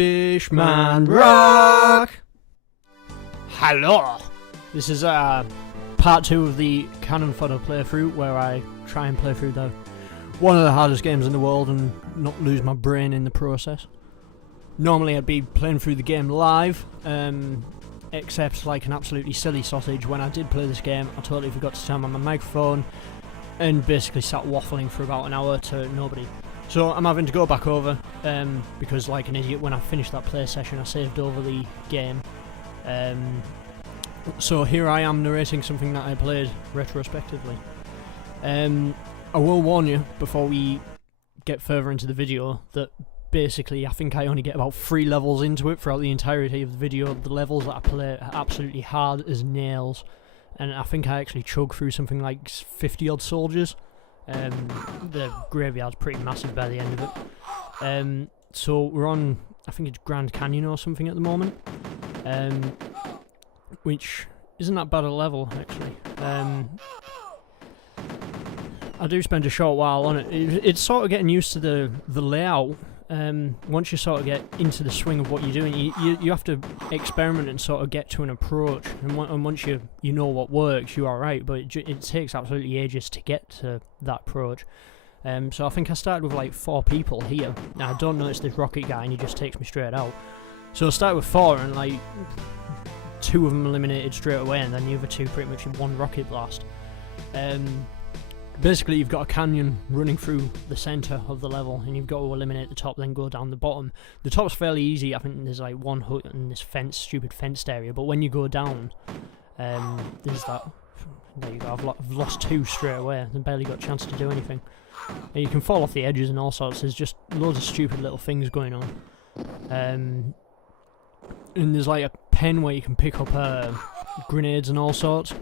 Bishmanrock! Hello! This is part 2 of the Canon Fodder playthrough, where I try and play through one of the hardest games in the world and not lose my brain in the process. Normally I'd be playing through the game live, except like an absolutely silly sausage. When I did play this game, I totally forgot to turn on my microphone and basically sat waffling for about an hour to nobody. So I'm having to go back over, because like an idiot, when I finished that play session I saved over the game. So here I am narrating something that I played retrospectively. I will warn you before we get further into the video that basically I think I only get about 3 levels into it throughout the entirety of the video. The levels that I play are absolutely hard as nails, and I think I actually chug through something like 50 odd soldiers. The graveyard's pretty massive by the end of it. So we're on, I think it's Grand Canyon or something at the moment, which isn't that bad a level actually. I do spend a short while on it. It's sort of getting used to the layout. Once you sort of get into the swing of what you're doing, you have to experiment and sort of get to an approach, and once you know what works, you're alright, but it takes absolutely ages to get to that approach. So I think I started with like 4 people here. Now I don't notice this rocket guy and he just takes me straight out. So I started with 4 and like 2 of them eliminated straight away, and then the other 2 pretty much in one rocket blast. Basically you've got a canyon running through the centre of the level, and you've got to eliminate the top, then go down the bottom. The top's fairly easy. I think there's like one hut in this stupid fenced area, but when you go down, there's that. There you go, I've lost 2 straight away and barely got a chance to do anything. And you can fall off the edges and all sorts. There's just loads of stupid little things going on. And there's like a pen where you can pick up grenades and all sorts.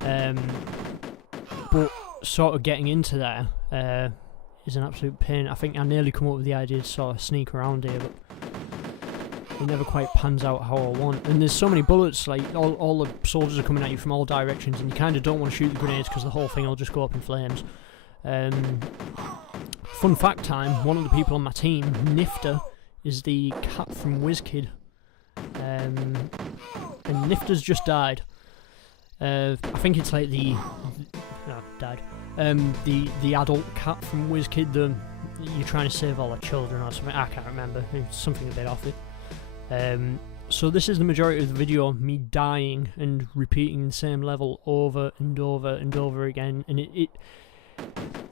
But sort of getting into there is an absolute pain. I think I nearly come up with the idea to sort of sneak around here, but it never quite pans out how I want. And there's so many bullets, like all the soldiers are coming at you from all directions, and you kind of don't want to shoot the grenades because the whole thing will just go up in flames. Fun fact time, one of the people on my team, Nifter, is the cat from WizKid. And Nifter's just died. I think it's like the adult cat from WizKid. You're trying to save all the children or something. I can't remember. It's something a bit off it. So this is the majority of the video, me dying and repeating the same level over and over and over again, and you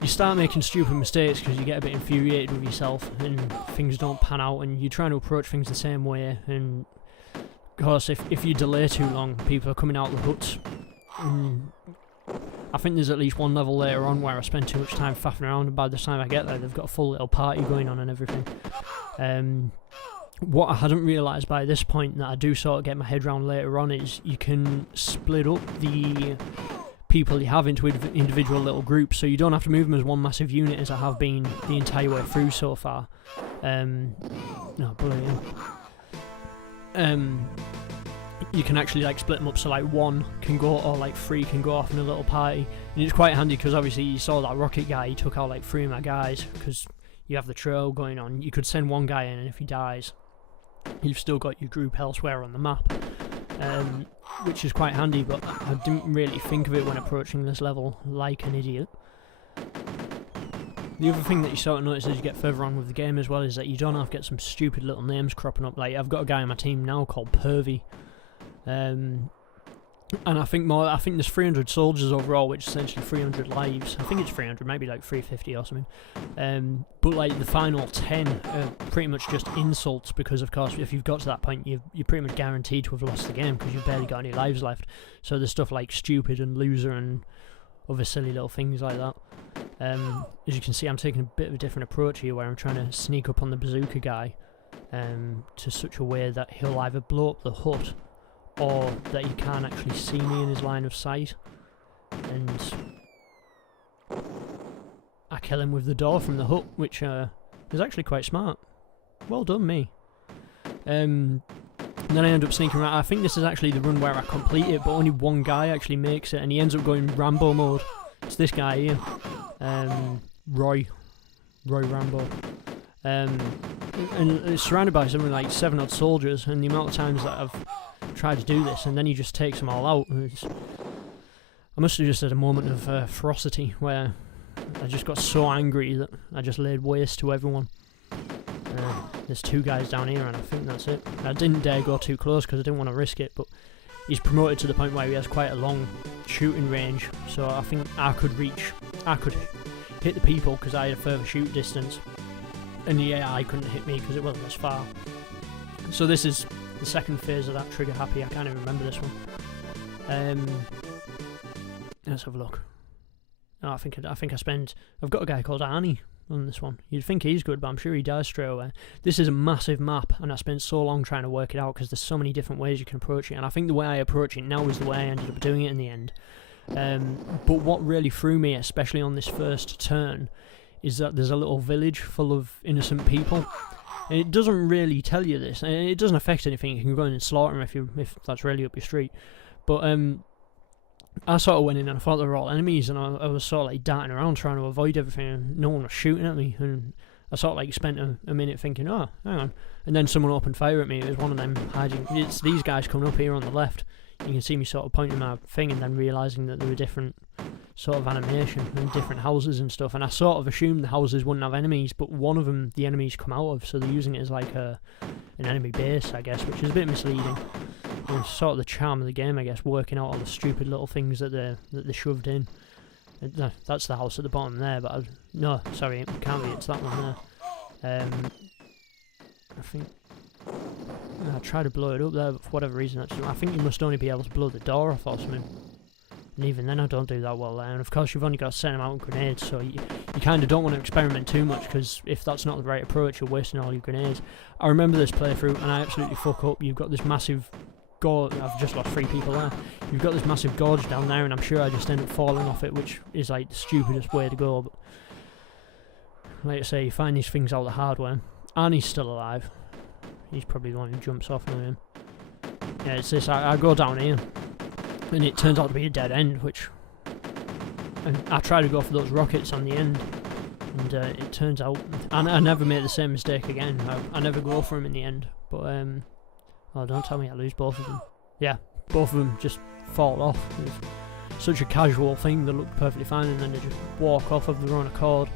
start making stupid mistakes because you get a bit infuriated with yourself and things don't pan out, and you're trying to approach things the same way, and of course if you delay too long, people are coming out of the huts. I think there's at least one level later on where I spend too much time faffing around, and by the time I get there they've got a full little party going on and everything. What I hadn't realised by this point, that I do sort of get my head around later on, is you can split up the people you have into individual little groups, so you don't have to move them as one massive unit as I have been the entire way through so far. No, brilliant. You can actually like split them up, so like 1 can go, or like 3 can go off in a little party, and it's quite handy because obviously you saw that rocket guy, he took out like 3 of my guys because you have the trail going on. You could send one guy in, and if he dies you've still got your group elsewhere on the map, which is quite handy, but I didn't really think of it when approaching this level like an idiot. The other thing that you sort of notice as you get further on with the game as well is that you don't have to get some stupid little names cropping up. Like I've got a guy on my team now called Pervy, and I think there's 300 soldiers overall, which is essentially 300 lives. I think it's 300, maybe like 350 or something. But like the final 10 are pretty much just insults, because of course if you've got to that point you're pretty much guaranteed to have lost the game because you've barely got any lives left. So there's stuff like stupid and loser and other silly little things like that. As you can see, I'm taking a bit of a different approach here, where I'm trying to sneak up on the bazooka guy to such a way that he'll either blow up the hut or that he can't actually see me in his line of sight, and I kill him with the door from the hut, which is actually quite smart. Well done me. And then I end up sneaking around. I think this is actually the run where I complete it, but only one guy actually makes it, and he ends up going Rambo mode. It's this guy here, Roy Rambo. and it's surrounded by something like 7 odd soldiers, and the amount of times that I've tried to do this, and then he just takes them all out. I must have just had a moment of ferocity where I just got so angry that I just laid waste to everyone. There's 2 guys down here, and I think that's it. I didn't dare go too close because I didn't want to risk it, but he's promoted to the point where he has quite a long shooting range, so I think I could hit the people because I had a further shoot distance, and the AI couldn't hit me because it wasn't as far. So this is the second phase of that trigger happy. I can't even remember this one. Let's have a look. Oh, I think I've got a guy called Arnie on this one. You'd think he's good, but I'm sure he dies straight away. This is a massive map, and I spent so long trying to work it out because there's so many different ways you can approach it, and I think the way I approach it now is the way I ended up doing it in the end. But what really threw me, especially on this first turn, is that there's a little village full of innocent people, and it doesn't really tell you this, and it doesn't affect anything. You can go in and slaughter them if that's really up your street, but I sort of went in and I thought they were all enemies, and I was sort of like darting around trying to avoid everything, and no one was shooting at me, and I sort of like spent a minute thinking, oh, hang on, and then someone opened fire at me. It was one of them hiding. It's these guys coming up here on the left. You can see me sort of pointing my thing and then realising that there were different sort of animation and different houses and stuff, and I sort of assumed the houses wouldn't have enemies, but one of them the enemies come out of, so they're using it as like an enemy base, I guess, which is a bit misleading. And it's sort of the charm of the game, I guess, working out all the stupid little things that they shoved in. That's the house at the bottom there, but no, sorry, it can't be, it's that one there. I think I tried to blow it up there, but for whatever reason, I think you must only be able to blow the door off or something. And even then I don't do that well there, and of course you've only got to set them out with grenades, so you kind of don't want to experiment too much, because if that's not the right approach, you're wasting all your grenades. I remember this playthrough, and I absolutely fuck up. You've got this massive gorge. I've just lost 3 people there. You've got this massive gorge down there, and I'm sure I just end up falling off it, which is like the stupidest way to go, but like I say, you find these things out the hard way. Arnie's still alive. He's probably the one who jumps off, not him. Yeah, it's this, I go down here, and it turns out to be a dead end, which... And I try to go for those rockets on the end, and it turns out... I never make the same mistake again. I never go for him in the end, but... Oh, don't tell me I lose both of them. Yeah, both of them just fall off. It's such a casual thing, they look perfectly fine, and then they just walk off of their own accord.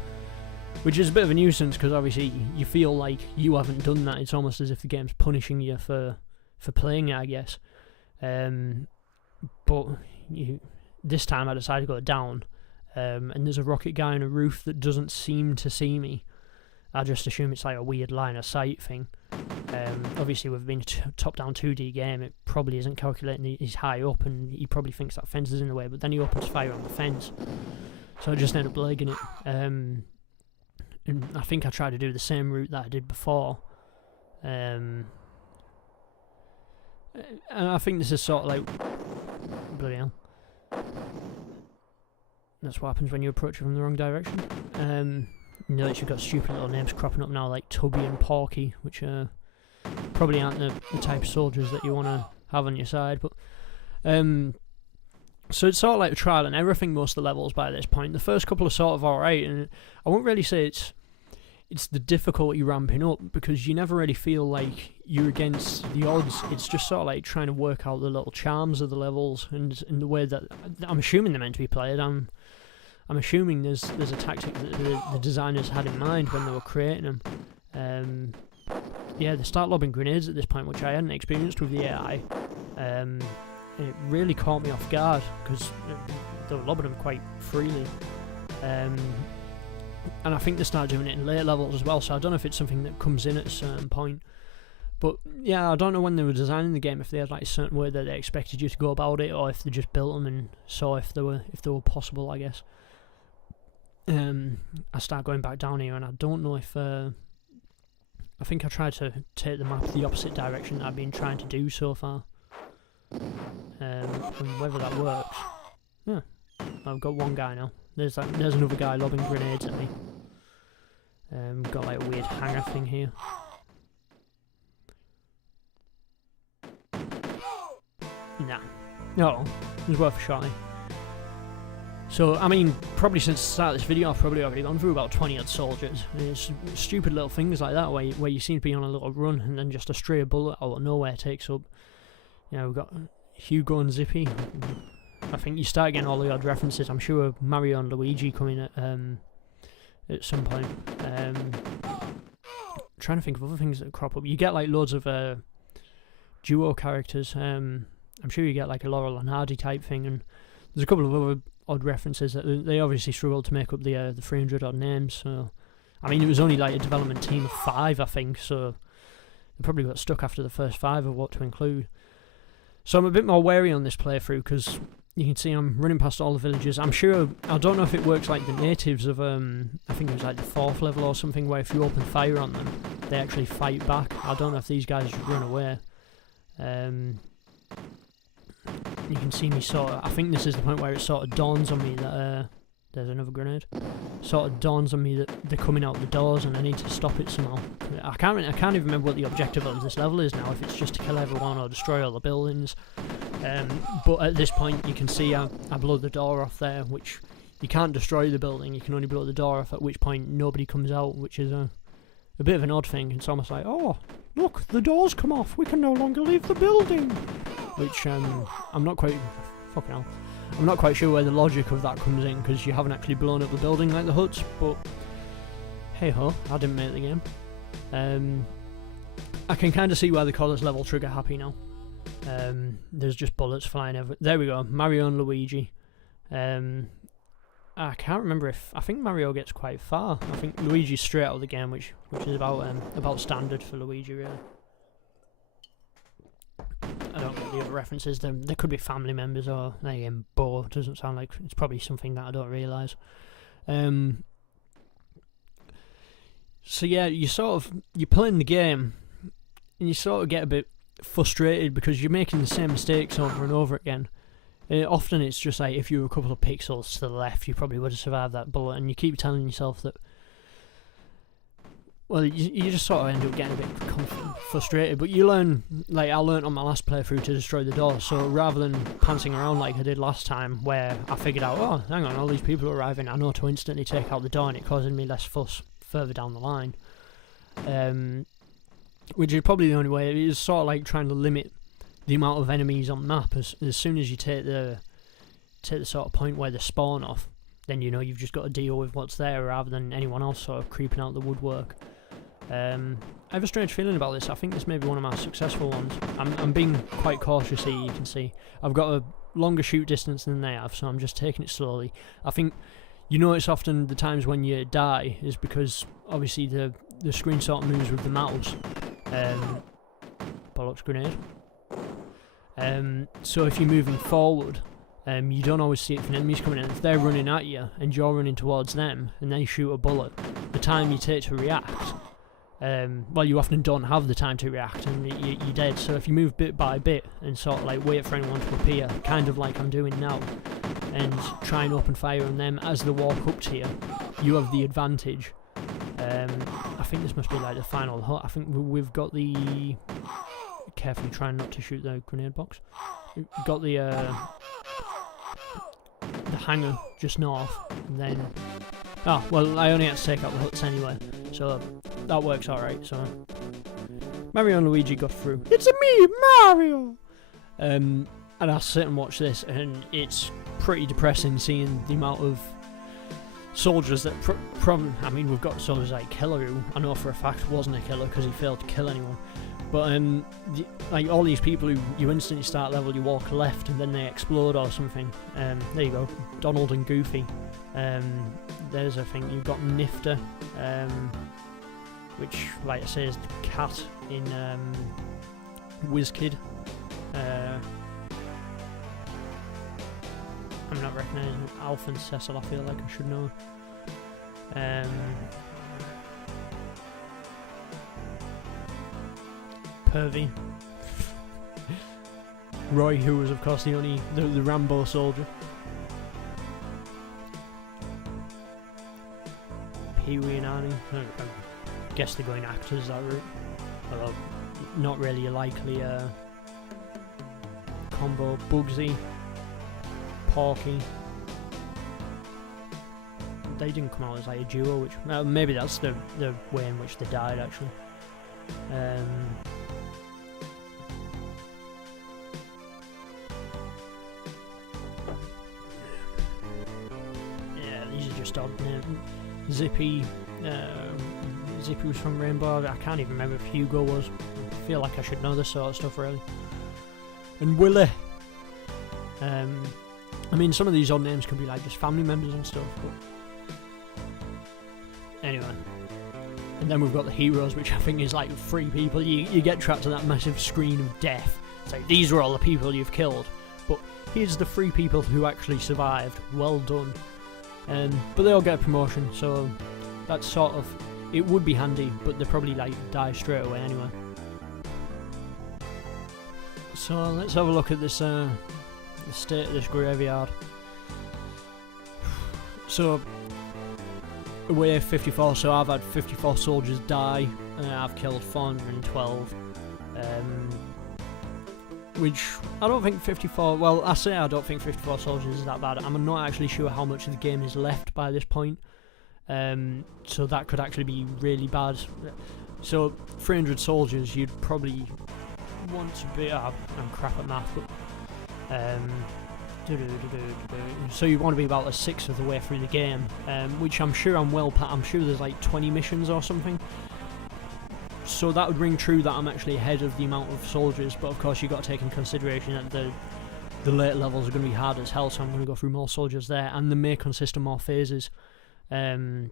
Which is a bit of a nuisance, because obviously you feel like you haven't done that. It's almost as if the game's punishing you for playing it, I guess. But this time I decided to go down, and there's a rocket guy on a roof that doesn't seem to see me. I just assume it's like a weird line of sight thing. Obviously with being a top-down 2D game, it probably isn't calculating he's high up, and he probably thinks that fence is in the way, but then he opens fire on the fence. So I just end up legging it. And I think I tried to do the same route that I did before. And I think this is sort of like... Bloody hell. That's what happens when you approach it from the wrong direction. You notice you've got stupid little names cropping up now, like Tubby and Porky, which probably aren't the type of soldiers that you want to have on your side. But so it's sort of like a trial and error thing, most of the levels by this point. The first couple are sort of alright, and I won't really say it's the difficulty ramping up, because you never really feel like you're against the odds. It's just sort of like trying to work out the little charms of the levels, and in the way that I'm assuming they're meant to be played. I'm assuming there's a tactic that the designers had in mind when they were creating them. Yeah, they start lobbing grenades at this point, which I hadn't experienced with the AI. It really caught me off guard, because they were lobbing them quite freely. And I think they start doing it in later levels as well, so I don't know if it's something that comes in at a certain point. But yeah, I don't know when they were designing the game if they had like a certain way that they expected you to go about it, or if they just built them and saw if they were possible, I guess. I start going back down here, and I don't know if I think I tried to take the map the opposite direction that I've been trying to do so far. And whether that works. Yeah, I've got one guy now. There's another guy lobbing grenades at me. Got like a weird hanger thing here. Nah. No, it was worth a shot. So, I mean, probably since the start of this video, I've probably already gone through about 20 odd soldiers. And it's stupid little things like that, where you seem to be on a little run, and then just a stray bullet out of nowhere takes up. You know, we've got Hugo and Zippy. I think you start getting all the odd references. I'm sure Mario and Luigi coming at some point. Trying to think of other things that crop up. You get like loads of duo characters. I'm sure you get like a Laurel and Hardy type thing, and there's a couple of other odd references that they obviously struggled to make up the 300 odd names. So, I mean, it was only like a development team of 5, I think. So they probably got stuck after the first 5 of what to include. So I'm a bit more wary on this playthrough because you can see I'm running past all the villages. I'm sure, I don't know if it works like the natives of, I think it was like the 4th level or something, where if you open fire on them, they actually fight back. I don't know if these guys run away. You can see me sort of, I think this is the point where it sort of dawns on me that, there's another grenade, sort of dawns on me that they're coming out the doors and I need to stop it somehow. I can't even remember what the objective of this level is now, if it's just to kill everyone or destroy all the buildings. But at this point you can see I blow the door off there, which you can't destroy the building, you can only blow the door off, at which point nobody comes out, which is a bit of an odd thing. It's almost like, oh, look, the doors come off, we can no longer leave the building. Which I'm not quite, fucking hell, I'm not quite sure where the logic of that comes in, because you haven't actually blown up the building like the Huts, but hey ho, I didn't make the game. I can kind of see why they call this level trigger happy now. There's just bullets flying everywhere. There we go, Mario and Luigi. I can't remember if, I think Mario gets quite far. I think Luigi's straight out of the game, which is about standard for Luigi, really. I don't get the other references. There could be family members, or again, Bo doesn't sound like, it's probably something that I don't realise. So yeah, you're playing the game, and you sort of get a bit frustrated because you're making the same mistakes over and over again. Often it's just like, if you were a couple of pixels to the left, you probably would have survived that bullet, and you keep telling yourself that. Well, you just sort of end up getting a bit frustrated, but you learn, like I learned on my last playthrough, to destroy the door. So rather than pantsing around like I did last time, where I figured out, oh, hang on, all these people are arriving, I know to instantly take out the door, and it causing me less fuss further down the line. Which is probably the only way. It is sort of like trying to limit the amount of enemies on map. As soon as you take the sort of point where they spawn off, then you know you've just got to deal with what's there rather than anyone else sort of creeping out the woodwork. I have a strange feeling about this. I think this may be one of my successful ones. I'm being quite cautious here, you can see. I've got a longer shoot distance than they have, so I'm just taking it slowly. I think you notice often the times when you die is because obviously the screen sort of moves with the mouse. Bollocks grenade. So if you're moving forward, you don't always see it from enemies coming in. If they're running at you and you're running towards them and they shoot a bullet, the time you take to react, well, you often don't have the time to react, and you're dead. So if you move bit by bit and sort of like wait for anyone to appear, kind of like I'm doing now, and try and open fire on them as they walk up to you, you have the advantage. I think this must be like the final hut. I think we've got the... Carefully trying not to shoot the grenade box. We've got the hangar just north, and then... Oh, well, I only had to take out the huts anyway, so that works alright. So Mario and Luigi got through. It's me, Mario! And I sit and watch this, and it's pretty depressing seeing the amount of soldiers that I mean, we've got soldiers like Killer, who I know for a fact wasn't a killer because he failed to kill anyone. But like all these people who you instantly start level, you walk left and then they explode or something. There you go, Donald and Goofy. There's a thing, you've got Nifter, which, like I say, is the cat in WizKid. I'm not recognising Alf and Cecil, I feel like I should know. Pervy. Roy, who was of course the Rambo soldier. Pee-wee and Arnie. I guess they're going actors that route. Although not really a likely combo. Bugsy, Porky, they didn't come out as like a duo, which maybe that's the way in which they died actually. Yeah, these are just odd names. Zippy. Zippy was from Rainbow. I can't even remember if Hugo was. I feel like I should know this sort of stuff really. And Willie. I mean, some of these odd names can be like just family members and stuff. But anyway. And then we've got the heroes, which I think is like 3 people. You get trapped to that massive screen of death. It's like, these were all the people you've killed. But here's the 3 people who actually survived. Well done. But they all get a promotion, so that's sort of... It would be handy, but they probably like die straight away anyway. So let's have a look at this, the state of this graveyard. So, away 54, so I've had 54 soldiers die, I've killed 412, which I don't think 54, well I say I don't think 54 soldiers is that bad. I'm not actually sure how much of the game is left by this point. So that could actually be really bad. So 300 soldiers, you'd probably want to be... I'm crap at math, but... so you want to be about a sixth of the way through the game, which I'm sure I'm sure there's like 20 missions or something. So that would ring true that I'm actually ahead of the amount of soldiers, but of course you've got to take in consideration that the later levels are going to be hard as hell, so I'm going to go through more soldiers there, and they may consist of more phases. I'm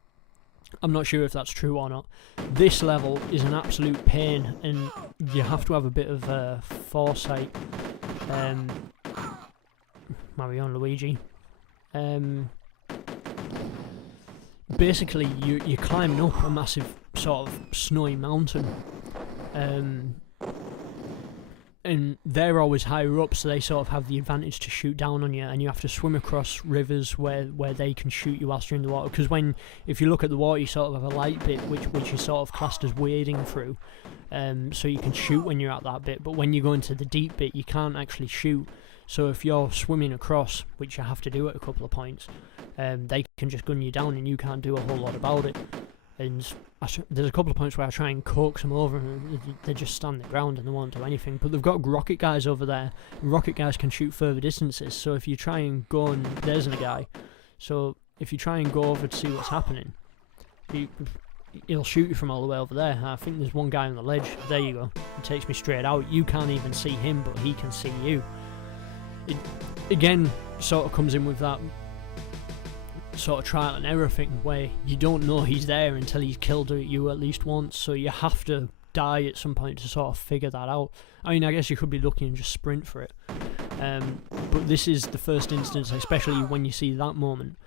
not sure if that's true or not. This level is an absolute pain, and you have to have a bit of foresight. Mario and Luigi. Basically, you're climbing up a massive sort of snowy mountain, and they're always higher up, so they sort of have the advantage to shoot down on you, and you have to swim across rivers where they can shoot you whilst you're in the water, because if you look at the water, you sort of have a light bit which is sort of classed as wading through, so you can shoot when you're at that bit, but when you go into the deep bit you can't actually shoot. So if you're swimming across, which you have to do at a couple of points, they can just gun you down and you can't do a whole lot about it. And there's a couple of points where I try and coax them over and they just stand the ground and they won't do anything. But they've got rocket guys over there. Rocket guys can shoot further distances, so if you try and go and... There's a guy. So if you try and go over to see what's happening, he'll shoot you from all the way over there. I think there's one guy on the ledge. There you go. It takes me straight out. You can't even see him, but he can see you. It again sort of comes in with that sort of trial and error thing where you don't know he's there until he's killed you at least once, so you have to die at some point to sort of figure that out. I mean, I guess you could be lucky and just sprint for it, but this is the first instance, especially when you see that moment,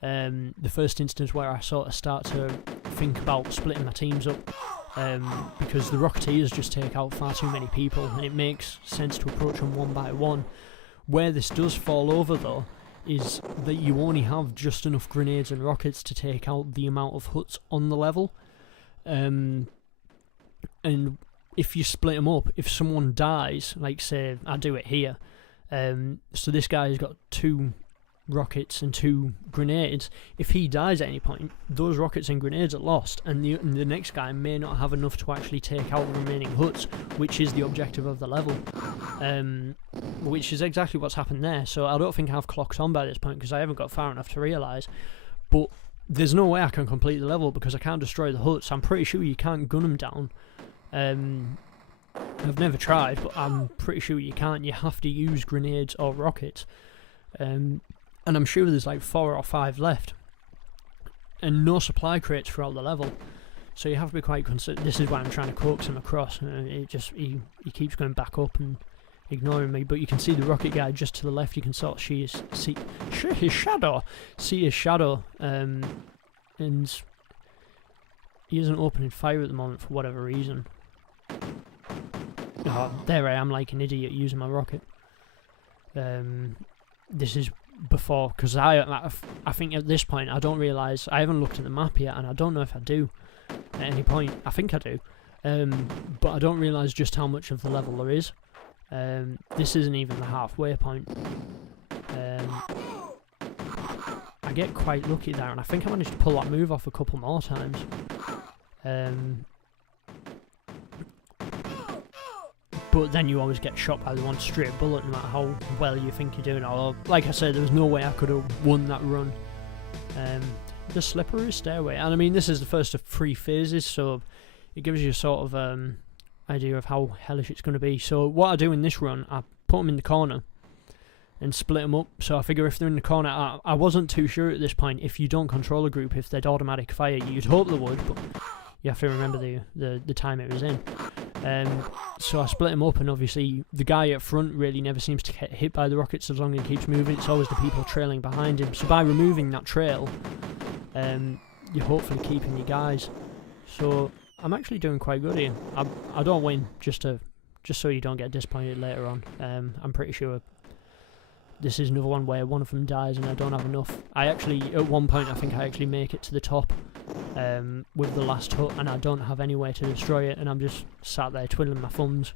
the first instance where I sort of start to think about splitting my teams up, because the Rocketeers just take out far too many people and it makes sense to approach them one by one. Where this does fall over though is that you only have just enough grenades and rockets to take out the amount of huts on the level, and if you split them up, if someone dies, like say I do it here, so this guy's got 2 rockets and 2 grenades. If he dies at any point, those rockets and grenades are lost, and the next guy may not have enough to actually take out the remaining huts, which is the objective of the level, which is exactly what's happened there. So I don't think I've clocked on by this point because I haven't got far enough to realise, but there's no way I can complete the level because I can't destroy the huts. I'm pretty sure you can't gun them down. I've never tried, but I'm pretty sure you can't. You have to use grenades or rockets, and I'm sure there's like 4 or 5 left, and no supply crates throughout the level, so you have to be quite considerate. This is why I'm trying to coax him across, and he keeps going back up and ignoring me. But you can see the rocket guy just to the left. You can sort of see his shadow, and he isn't opening fire at the moment for whatever reason. Oh, there I am like an idiot using my rocket. This is before, because I think at this point I don't realise, I haven't looked at the map yet, and I don't know if I do at any point. I think I do, but I don't realise just how much of the level there is. This isn't even the halfway point. I I get quite lucky there, and I think I managed to pull that move off a couple more times. But then you always get shot by the one straight bullet, no matter how well you think you're doing. Although, like I said, there was no way I could have won that run. The slippery stairway, and I mean, this is the first of 3 phases, so it gives you a sort of idea of how hellish it's going to be. So what I do in this run, I put them in the corner and split them up. So I figure if they're in the corner, I wasn't too sure at this point if you don't control a group if they'd automatic fire. You'd hope they would, but you have to remember the time it was in. So I split them up, and obviously the guy at front really never seems to get hit by the rockets as long as he keeps moving. It's always the people trailing behind him. So by removing that trail, you're hopefully keeping your guys. So I'm actually doing quite good here. I don't win just so you don't get disappointed later on. I'm pretty sure this is another one where one of them dies and I don't have enough. I actually, at one point, I think I actually make it to the top with the last hut, and I don't have any way to destroy it, and I'm just sat there twiddling my thumbs.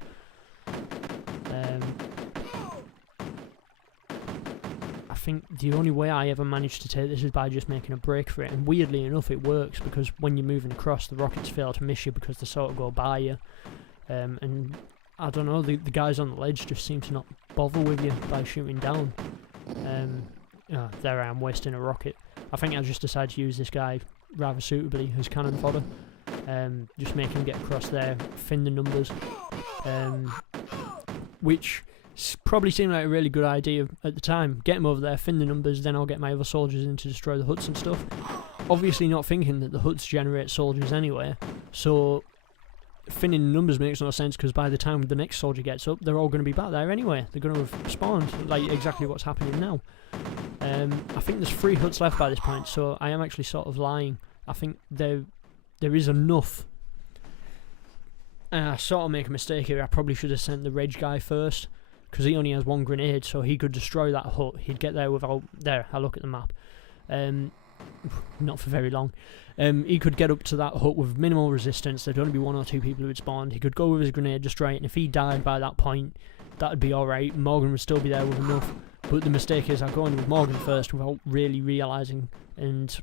I think the only way I ever managed to take this is by just making a break for it, and weirdly enough it works, because when you're moving across, the rockets fail to miss you because they sort of go by you. And I don't know, the guys on the ledge just seem to not bother with you by shooting down. There I am wasting a rocket. I think I just decided to use this guy rather suitably as cannon fodder. Just make him get across there, fin the numbers, which probably seemed like a really good idea at the time. Get him over there, fin the numbers, then I'll get my other soldiers in to destroy the huts and stuff. Obviously not thinking that the huts generate soldiers anyway, so finning the numbers makes no sense, because by the time the next soldier gets up, they're all going to be back there anyway. They're going to have spawned, like exactly what's happening now. I think there's 3 huts left by this point, so I am actually sort of lying. I think there is enough. I sort of make a mistake here. I probably should have sent the reg guy first, because he only has 1 grenade, so he could destroy that hut. He'd get there without... There, I look at the map. Not for very long. He could get up to that hut with minimal resistance. There'd only be 1 or 2 people who would spawn. He could go with his grenade, destroy it, and if he died by that point, that'd be alright. Morgan would still be there with enough. But the mistake is I go in with Morgan first without really realising, and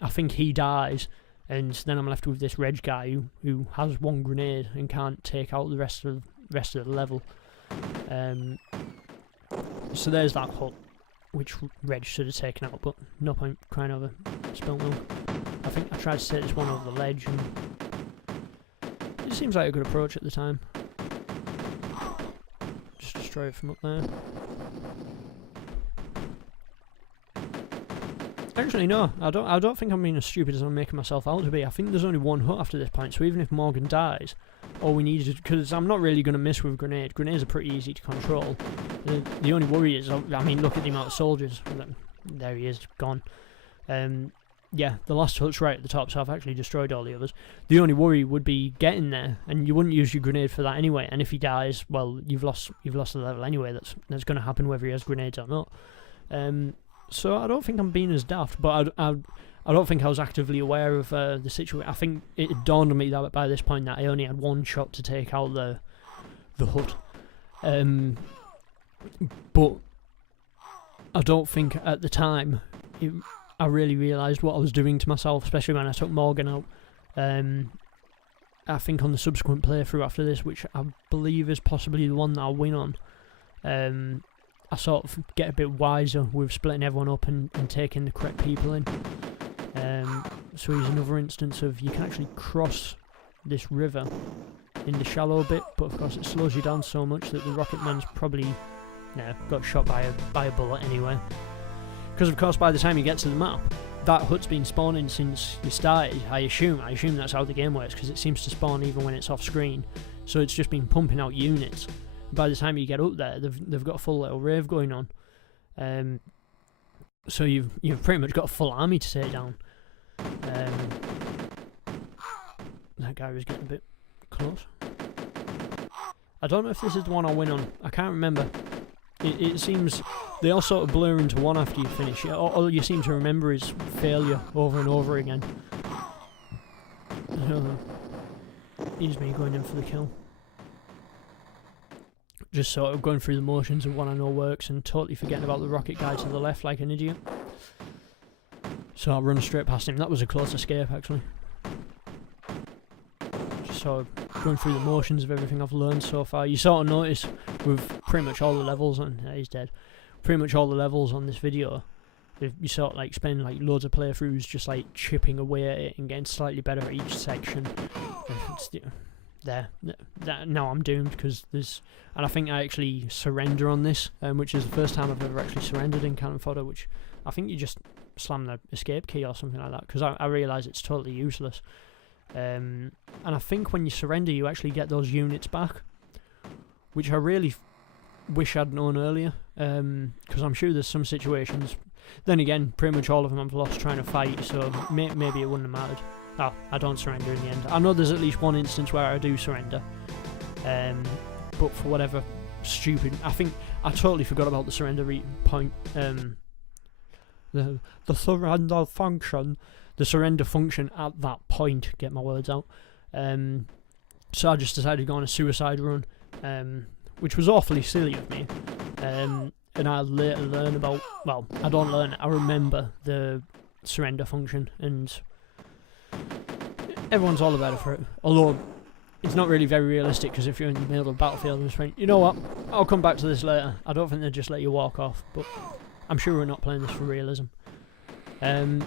I think he dies, and then I'm left with this reg guy who has 1 grenade and can't take out the rest of the level. So there's that hut, which reg should have taken out, but no point crying over spilt milk. I think I tried to take this one over the ledge, and it seems like a good approach at the time. Just destroy it from up there. Actually, no, I don't think I'm being as stupid as I'm making myself out to be. I think there's only 1 hut after this point, so even if Morgan dies, all we need is... Because I'm not really going to miss with grenade. Grenades are pretty easy to control. The only worry is, I mean, look at the amount of soldiers. There he is, gone. Yeah, the last hut's right at the top, so I've actually destroyed all the others. The only worry would be getting there, and you wouldn't use your grenade for that anyway. And if he dies, well, you've lost the level anyway. That's going to happen whether he has grenades or not. So I don't think I'm being as daft, but I don't think I was actively aware of the situation. I think it dawned on me that by this point that I only had 1 shot to take out the hut. But I don't think at the time I really realised what I was doing to myself, especially when I took Morgan out. I think on the subsequent playthrough after this, which I believe is possibly the one that I'll win on, I sort of get a bit wiser with splitting everyone up and taking the correct people in. So here's another instance of you can actually cross this river in the shallow bit, but of course it slows you down so much that the rocket man's probably got shot by a bullet anyway. Because of course by the time you get to the map, that hut's been spawning since you started. I assume that's how the game works, because it seems to spawn even when it's off screen. So it's just been pumping out units. By the time you get up there, they've got a full little rave going on. So you've pretty much got a full army to take down. That guy was getting a bit close. I don't know if this is the one I'll win on. I can't remember. It seems they all sort of blur into one after you finish. All you seem to remember is failure over and over again. Here's me going in for the kill. Just sort of going through the motions of what I know works and totally forgetting about the rocket guy to the left like an idiot. So I run straight past him. That was a close escape, actually. Just sort of going through the motions of everything I've learned so far. You sort of notice with pretty much all the levels on... he's dead. Pretty much all the levels on this video, you sort of like spend like loads of playthroughs just like chipping away at it and getting slightly better at each section. Now I'm doomed because there's... And I think I actually surrender on this, which is the first time I've ever actually surrendered in Fodder, which I think you just slam the escape key or something like that, because I realise it's totally useless. And I think when you surrender you actually get those units back, which I really wish I'd known earlier, because I'm sure there's some situations... Then again, pretty much all of them I've lost trying to fight, so maybe it wouldn't have mattered. Oh, I don't surrender in the end. I know there's at least one instance where I do surrender, but for whatever stupid... I think I totally forgot about the surrender point. The surrender function. The surrender function at that point. Get my words out. So I just decided to go on a suicide run, which was awfully silly of me. And I later learn about... Well, I don't learn, I remember the surrender function, and everyone's all about it for it. Although, it's not really very realistic, because if you're in the middle of a battlefield and think, you know what, I'll come back to this later. I don't think they'd just let you walk off, but I'm sure we're not playing this for realism. I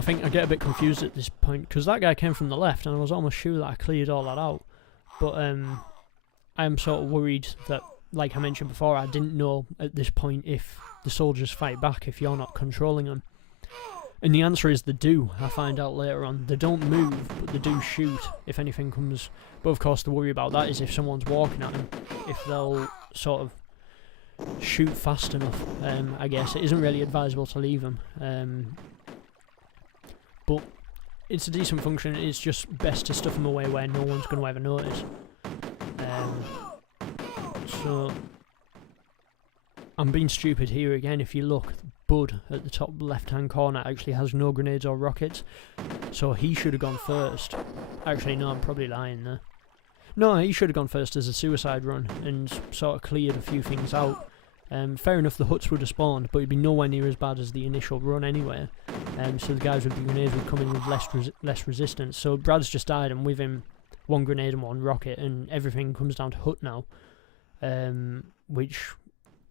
think I get a bit confused at this point, because that guy came from the left, and I was almost sure that I cleared all that out. But I'm sort of worried that, like I mentioned before, I didn't know at this point if the soldiers fight back if you're not controlling them. And the answer is they do, I find out later on. They don't move, but they do shoot if anything comes. But of course the worry about that is if someone's walking at them, if they'll sort of shoot fast enough. I guess it isn't really advisable to leave them. But it's a decent function. It's just best to stuff them away where no one's going to ever notice. So I'm being stupid here again. If you look, Bud at the top left hand corner actually has no grenades or rockets, so he should have gone first. Actually no, I'm probably lying there. No, he should have gone first as a suicide run and sort of cleared a few things out. Fair enough, the huts would have spawned, but it'd be nowhere near as bad as the initial run anyway. So the guys with the grenades would come in with less resistance. So Brad's just died, and with him one grenade and one rocket, and everything comes down to hut now. Which,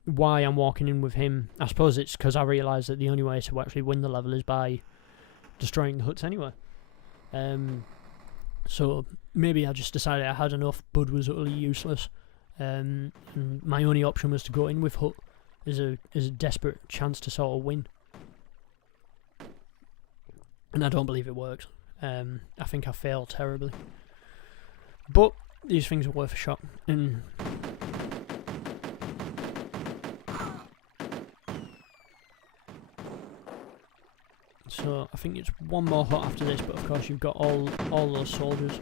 why I'm walking in with him, I suppose it's because I realised that the only way to actually win the level is by destroying the huts anyway. So maybe I just decided I had enough. Bud was utterly useless, and my only option was to go in with hut as a desperate chance to sort of win. And I don't believe it works. I think I failed terribly, but these things are worth a shot. And so I think it's one more hut after this, but of course you've got all those soldiers.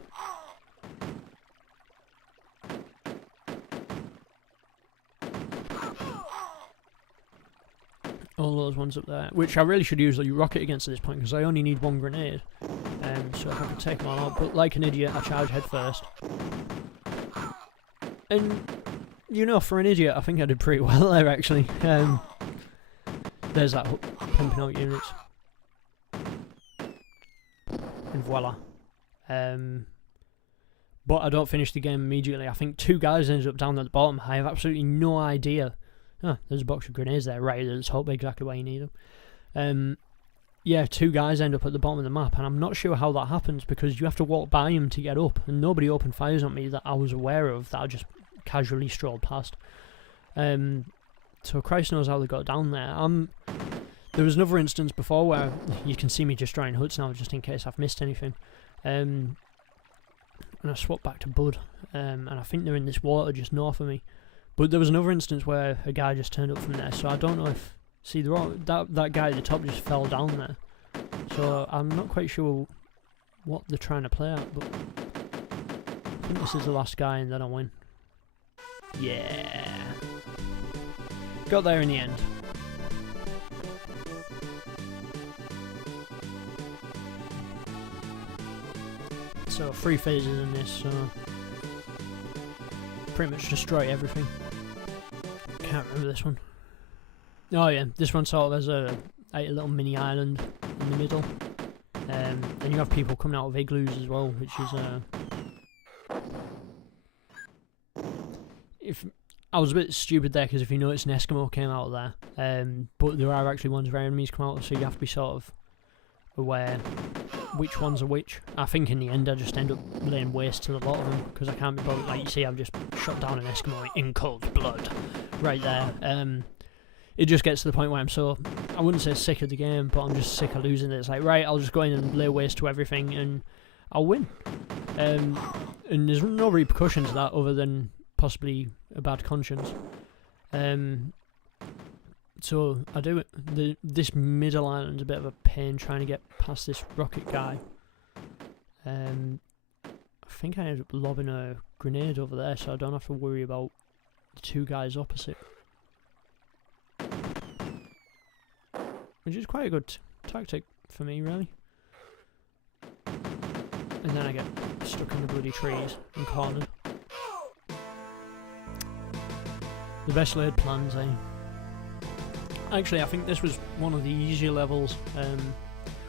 All those ones up there, which I really should use a rocket against at this point, because I only need one grenade. So if I can take them all out, but like an idiot I charge head first. And, you know, for an idiot I think I did pretty well there actually. There's that hut pumping out units. And voila. But I don't finish the game immediately. I think two guys ended up down at the bottom. I have absolutely no idea. Oh, there's a box of grenades there, right? Let's hope exactly where you need them. Yeah, two guys end up at the bottom of the map, and I'm not sure how that happens, because you have to walk by them to get up, and nobody opened fires on me that I was aware of, that I just casually strolled past. So Christ knows how they got down there. There was another instance before where you can see me destroying huts now, just in case I've missed anything. And I swapped back to Bud, and I think they're in this water just north of me. But there was another instance where a guy just turned up from there, so I don't know if... See, that guy at the top just fell down there. So I'm not quite sure what they're trying to play at, but I think this is the last guy and then I win. Yeah! Got there in the end. So 3 phases in this, so pretty much destroy everything. Can't remember this one. Oh yeah, this one sort of has a a little mini island in the middle. And you have people coming out of igloos as well, which is if I was a bit stupid there, because if you notice, an Eskimo came out of there, but there are actually ones where enemies come out of, so you have to be sort of aware which ones are which. I think in the end I just end up laying waste to a lot of them, because I can't be bothered. Like you see, I've just shot down an Eskimo in cold blood right there. It just gets to the point where I'm so, I wouldn't say sick of the game, but I'm just sick of losing it. It's like, right, I'll just go in and lay waste to everything and I'll win. And there's no repercussions to that other than possibly a bad conscience. So I do it. This middle island's a bit of a pain trying to get past this rocket guy. I think I ended up lobbing a grenade over there, so I don't have to worry about the two guys opposite. Which is quite a good tactic for me, really. And then I get stuck in the bloody trees and cornered. The best laid plans, eh? Actually, I think this was one of the easier levels,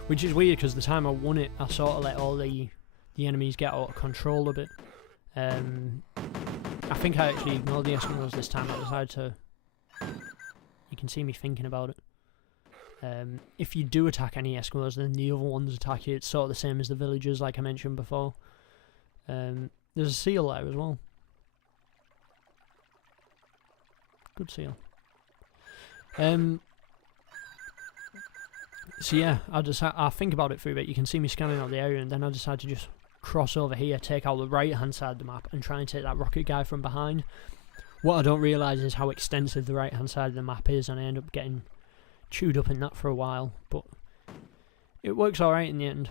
which is weird because the time I won it, I sort of let all the enemies get out of control a bit. I think I actually ignored the Eskimos this time. I decided to... You can see me thinking about it. If you do attack any Eskimos, then the other ones attack you. It's sort of the same as the villagers, like I mentioned before. There's a seal there as well. Good seal. So yeah, I think about it for a bit. You can see me scanning out the area, and then I decide to just cross over here, take out the right hand side of the map, and try and take that rocket guy from behind. What I don't realise is how extensive the right hand side of the map is, and I end up getting chewed up in that for a while, but it works alright in the end.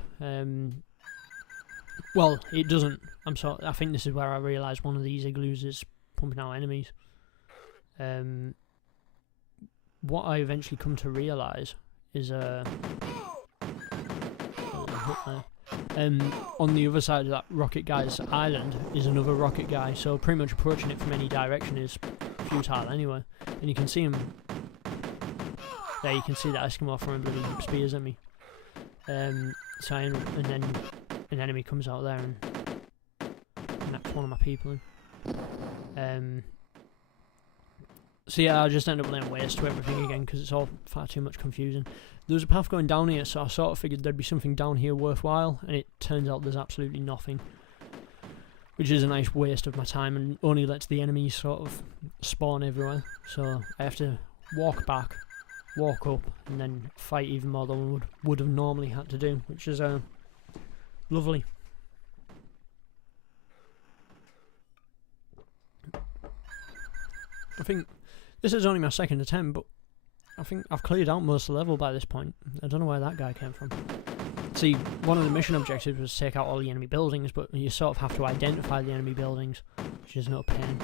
Well, it doesn't. I think this is where I realise one of these igloos is pumping out enemies. What I eventually come to realise is on the other side of that rocket guy's island is another rocket guy, so pretty much approaching it from any direction is futile anyway. And you can see him there, you can see that Eskimo throwing bloody spears at me. So and then an enemy comes out there and knocks one of my people in. So yeah, I just end up laying waste to everything again because it's all far too much confusing. There was a path going down here, so I sort of figured there'd be something down here worthwhile, and it turns out there's absolutely nothing. Which is a nice waste of my time and only lets the enemies sort of spawn everywhere. So I have to walk back, walk up, and then fight even more than I would have normally had to do, which is lovely. I think this is only my second attempt, but I think I've cleared out most of the level by this point. I don't know where that guy came from. See, one of the mission objectives was to take out all the enemy buildings, but you sort of have to identify the enemy buildings, which is no pain.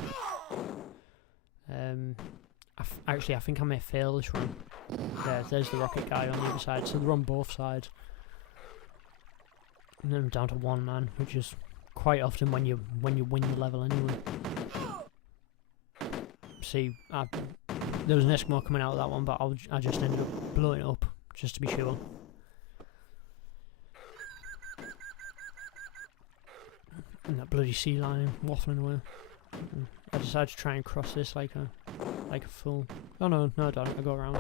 Actually, I think I may fail this run. There's the rocket guy on the other side, so they're on both sides. And then I'm down to one man, which is quite often when you win the level anyway. See, there was an Eskimo coming out of that one, but I just ended up blowing it up, just to be sure. And that bloody sea lion waffling away. I decided to try and cross this like a fool. Oh no, I don't. I go around.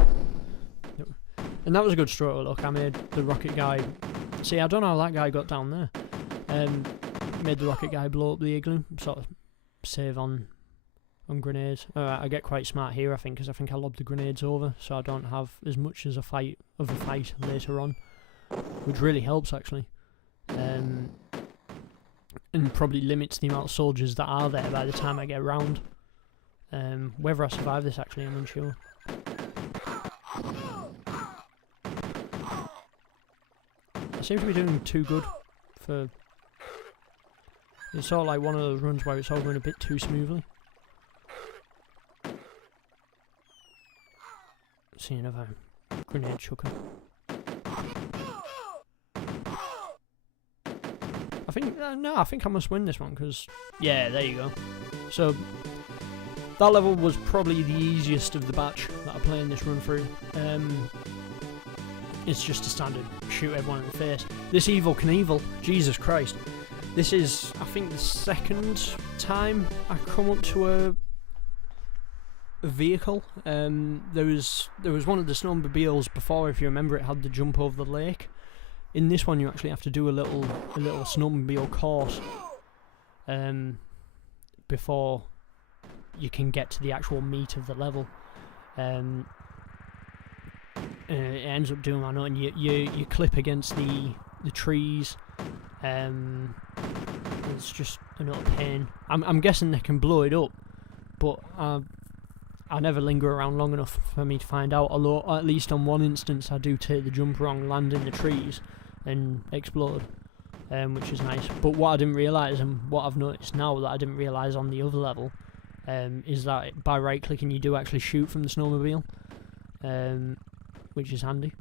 And that was a good stroke of luck. I made the rocket guy... See, I don't know how that guy got down there. Made the rocket guy blow up the igloo. Sort of save on grenades. I get quite smart here, I think, because I think I lobbed the grenades over, so I don't have as much as a fight later on, which really helps actually, and probably limits the amount of soldiers that are there by the time I get around. Whether I survive this, actually, I'm unsure. I seem to be doing too good for... It's sort of like one of those runs where it's all going a bit too smoothly. See another grenade chucker. I think no, I think I must win this one because yeah, there you go. So that level was probably the easiest of the batch that I play in this run through. it's just a standard shoot everyone in the face. This Evil Knievel, Jesus Christ. This is, I think, the second time I come up to a vehicle. There was one of the snowmobiles before, if you remember, it had the jump over the lake. In this one, you actually have to do a little snowmobile course before you can get to the actual meat of the level. It ends up doing, I know, and you clip against the trees. It's just another pain. I'm guessing they can blow it up, but I never linger around long enough for me to find out, although at least on one instance I do take the jump wrong, land in the trees and explode, which is nice. But what I didn't realise, and what I've noticed now that I didn't realise on the other level, is that by right clicking you do actually shoot from the snowmobile, which is handy.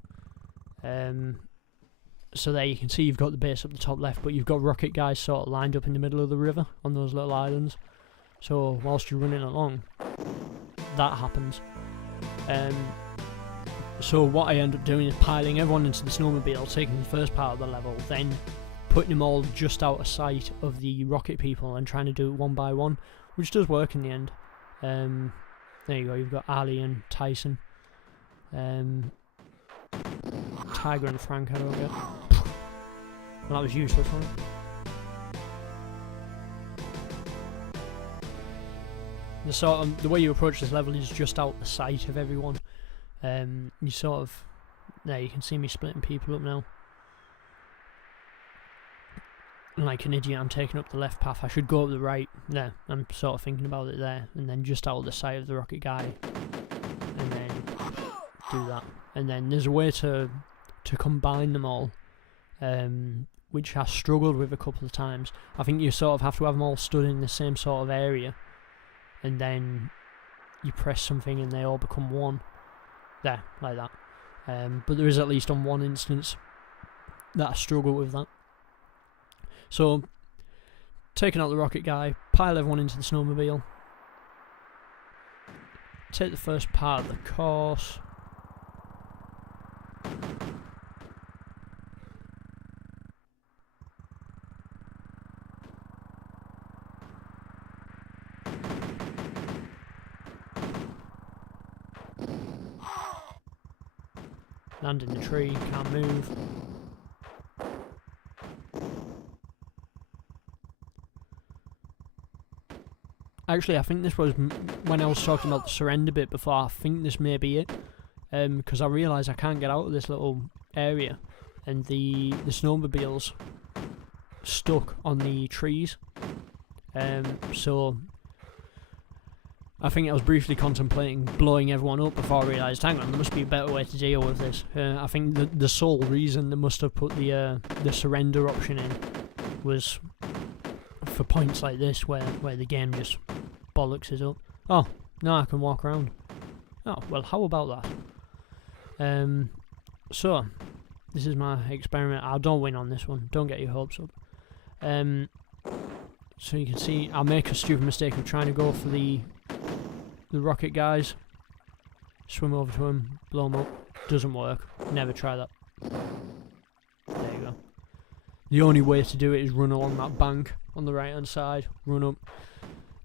So there you can see you've got the base up the top left, but you've got rocket guys sort of lined up in the middle of the river on those little islands. So whilst you're running along, that happens. So what I end up doing is piling everyone into the snowmobile, taking the first part of the level, then putting them all just out of sight of the rocket people and trying to do it one by one, which does work in the end. There you go, you've got Ali and Tyson. Tiger and Frank, I don't get. Well, that was useless, wasn't it? The way you approach this level is just out the sight of everyone. You sort of, there you can see me splitting people up now. Like an idiot, I'm taking up the left path. I should go up the right. There, I'm sort of thinking about it there, and then just out of the sight of the rocket guy, and then do that. And then there's a way to combine them all, which I struggled with a couple of times. I think you sort of have to have them all stood in the same sort of area, and then you press something and they all become one. There, like that. But there is at least on one instance that I struggle with that. So, taking out the rocket guy, pile everyone into the snowmobile, take the first part of the course, land in the tree, can't move. Actually, I think this was when I was talking about the surrender bit before. I think this may be it, because I realise I can't get out of this little area, and the snowmobile's stuck on the trees. So I think I was briefly contemplating blowing everyone up before I realised, hang on, there must be a better way to deal with this. I think the sole reason they must have put the surrender option in was for points like this where the game just bollocks it up. Oh, now I can walk around. Oh, well, how about that? So, this is my experiment. I don't win on this one. Don't get your hopes up. So you can see I'll make a stupid mistake of trying to go for the rocket guys. Swim over to him, blow him up. Doesn't work. Never try that. There you go. The only way to do it is run along that bank on the right hand side. Run up.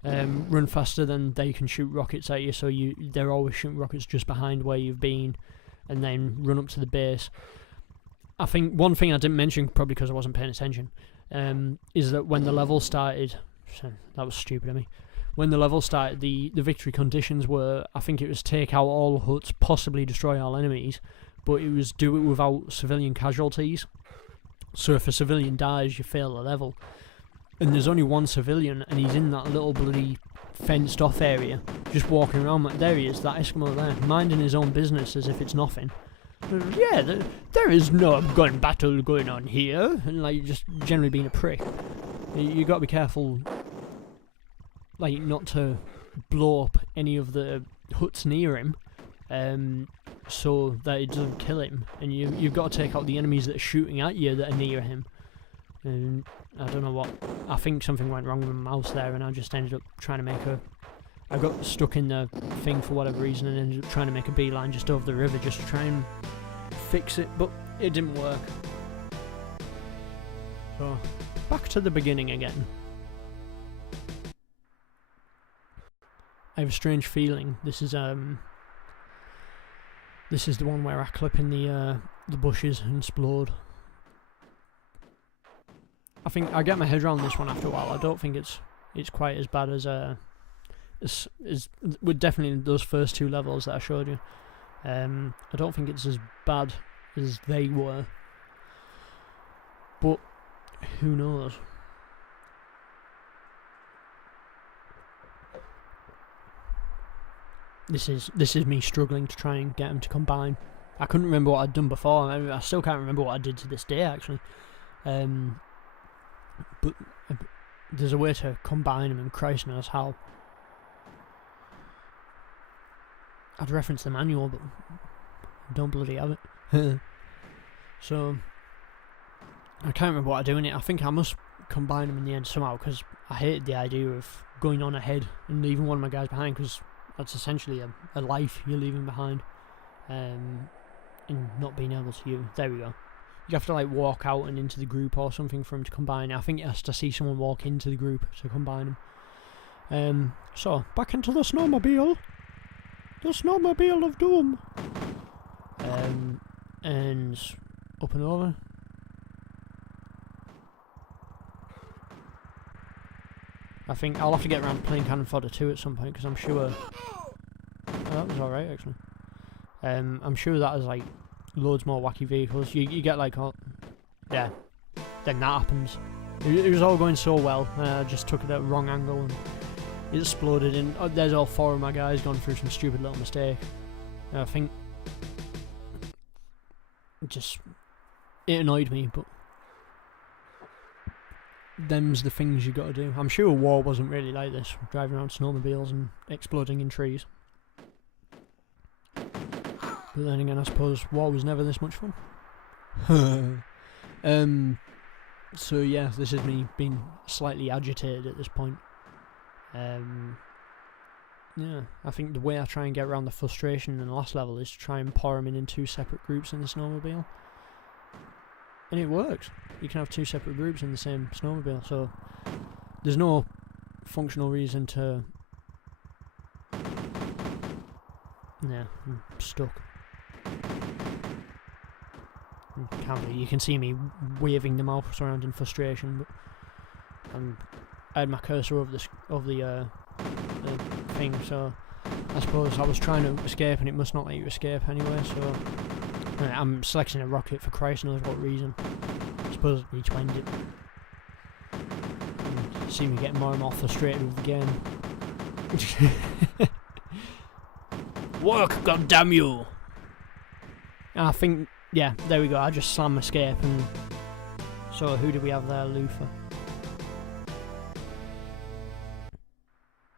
Run faster than they can shoot rockets at you, so they're always shooting rockets just behind where you've been, and then run up to the base. I think one thing I didn't mention, probably because I wasn't paying attention, is that when the level started, that was stupid of me. When the level started, the victory conditions were, I think it was take out all huts, possibly destroy all enemies, but it was do it without civilian casualties. So if a civilian dies, you fail the level. And there's only one civilian, and he's in that little bloody fenced off area, just walking around. There he is, that Eskimo there, minding his own business as if it's nothing. Yeah, there is no gun battle going on here, and like just generally being a prick. You got to be careful, like not to blow up any of the huts near him, so that it doesn't kill him. And you've got to take out the enemies that are shooting at you that are near him. And I don't know what. I think something went wrong with my mouse there, and I just ended up trying to make I got stuck in the thing for whatever reason, and ended up trying to make a beeline just over the river, just to try and fix it, but it didn't work. So, back to the beginning again. I have a strange feeling this is the one where I clip in the bushes and explode. I think I get my head around this one after a while. I don't think it's quite as bad as with definitely those first 2 levels that I showed you. I don't think it's as bad as they were, but who knows? This is me struggling to try and get them to combine. I couldn't remember what I'd done before. I still can't remember what I did to this day, actually. But there's a way to combine them, and Christ knows how. I'd reference the manual, but I don't bloody have it. So I can't remember what I do in it. I think I must combine them in the end somehow, because I hated the idea of going on ahead and leaving one of my guys behind, because that's essentially a life you're leaving behind, and not being able to use. There we go. You have to like walk out and into the group or something for him to combine. I think it has to see someone walk into the group to combine them. So back into the snowmobile. The snowmobile of doom. And up and over. I think I'll have to get around to playing Cannon Fodder 2 at some point, because I'm sure... Oh, that was alright, actually. I'm sure that has, like, loads more wacky vehicles. You get, like... yeah. Then that happens. It was all going so well. I just took it at a wrong angle and it exploded, and there's all 4 of my guys gone through some stupid little mistake. I think... it annoyed me, but... them's the things you gotta do. I'm sure war wasn't really like this, driving around snowmobiles and exploding in trees. But then again, I suppose war was never this much fun. So yeah, this is me being slightly agitated at this point. Yeah, I think the way I try and get around the frustration in the last level is to try and pour them in 2 separate groups in the snowmobile. And it works. You can have 2 separate groups in the same snowmobile, so there's no functional reason to... Yeah, I'm stuck. You can see me waving the mouse around in frustration, but I had my cursor over the thing, so I suppose I was trying to escape and it must not let you escape anyway, so I'm selecting a rocket for Christ knows what reason. I suppose it reach-winds it. And see me getting more and more frustrated with the game. Work, goddamn you! I think, yeah, there we go. I just slam escape, and so who do we have there? Luther.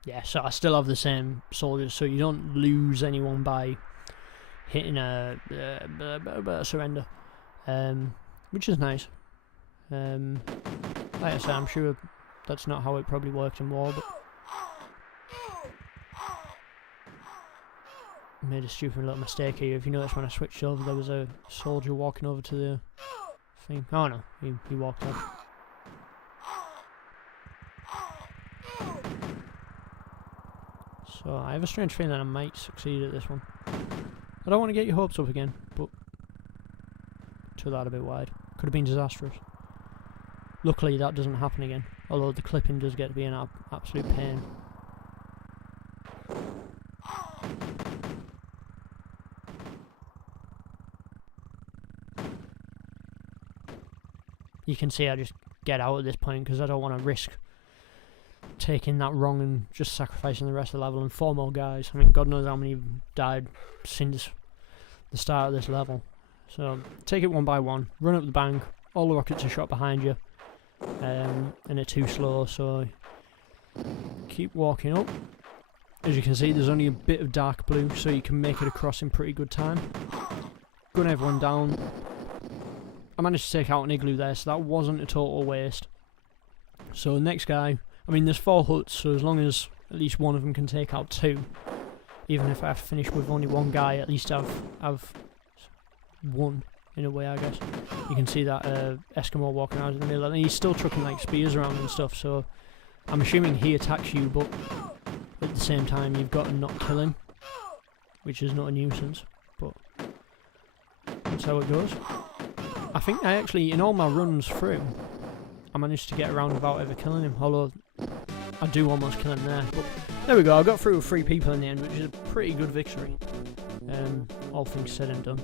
Yeah, so I still have the same soldiers, so you don't lose anyone by hitting a surrender, which is nice. Like I said, I'm sure that's not how it probably worked in war, but I made a stupid little mistake here. If you notice, when I switched over, there was a soldier walking over to the thing. Oh no, he walked up. So I have a strange feeling that I might succeed at this one. I don't want to get your hopes up again, but to that a bit wide. Could have been disastrous. Luckily that doesn't happen again, although the clipping does get to be an absolute pain. You can see I just get out at this point because I don't want to risk taking that wrong and just sacrificing the rest of the level and 4 more guys. I mean, God knows how many died since the start of this level. So take it one by one, run up the bank, all the rockets are shot behind you, and they're too slow, so keep walking up. As you can see, there's only a bit of dark blue, so you can make it across in pretty good time. Gun everyone down. I managed to take out an igloo there, so that wasn't a total waste. So next guy, I mean there's 4 huts, so as long as at least one of them can take out 2, even if I have to finish with only 1 guy, at least I've won in a way, I guess. You can see that Eskimo walking around in the middle, and he's still chucking like spears around and stuff, so I'm assuming he attacks you, but at the same time you've got to not kill him, which is not a nuisance, but that's how it goes. I think I actually, in all my runs through, I managed to get around without ever killing him, although I do almost kill him there, but there we go. I got through with 3 people in the end, which is a pretty good victory, all things said and done.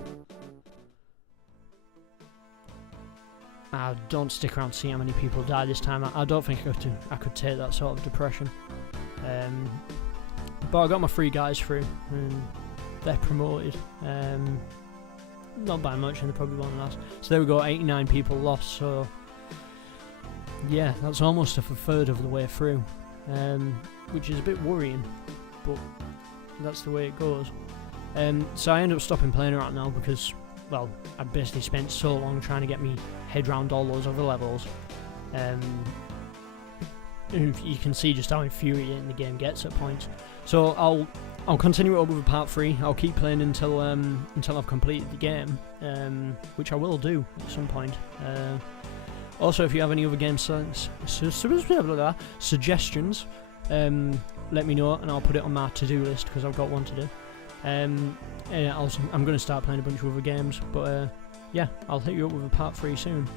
I don't stick around to see how many people die this time. I don't think I could take that sort of depression. But I got my 3 guys through, and they're promoted. Not by much, and they probably won't last. So there we go, 89 people lost, so yeah, that's almost a third of the way through, which is a bit worrying, but that's the way it goes. So I end up stopping playing right now because, well, I basically spent so long trying to get me head round all those other levels. You can see just how infuriating the game gets at points. So I'll continue it up with a part 3. I'll keep playing until I've completed the game, which I will do at some point. Also, if you have any other game suggestions, let me know and I'll put it on my to-do list because I've got one to do. I'm going to start playing a bunch of other games, but yeah, I'll hit you up with a part 3 soon.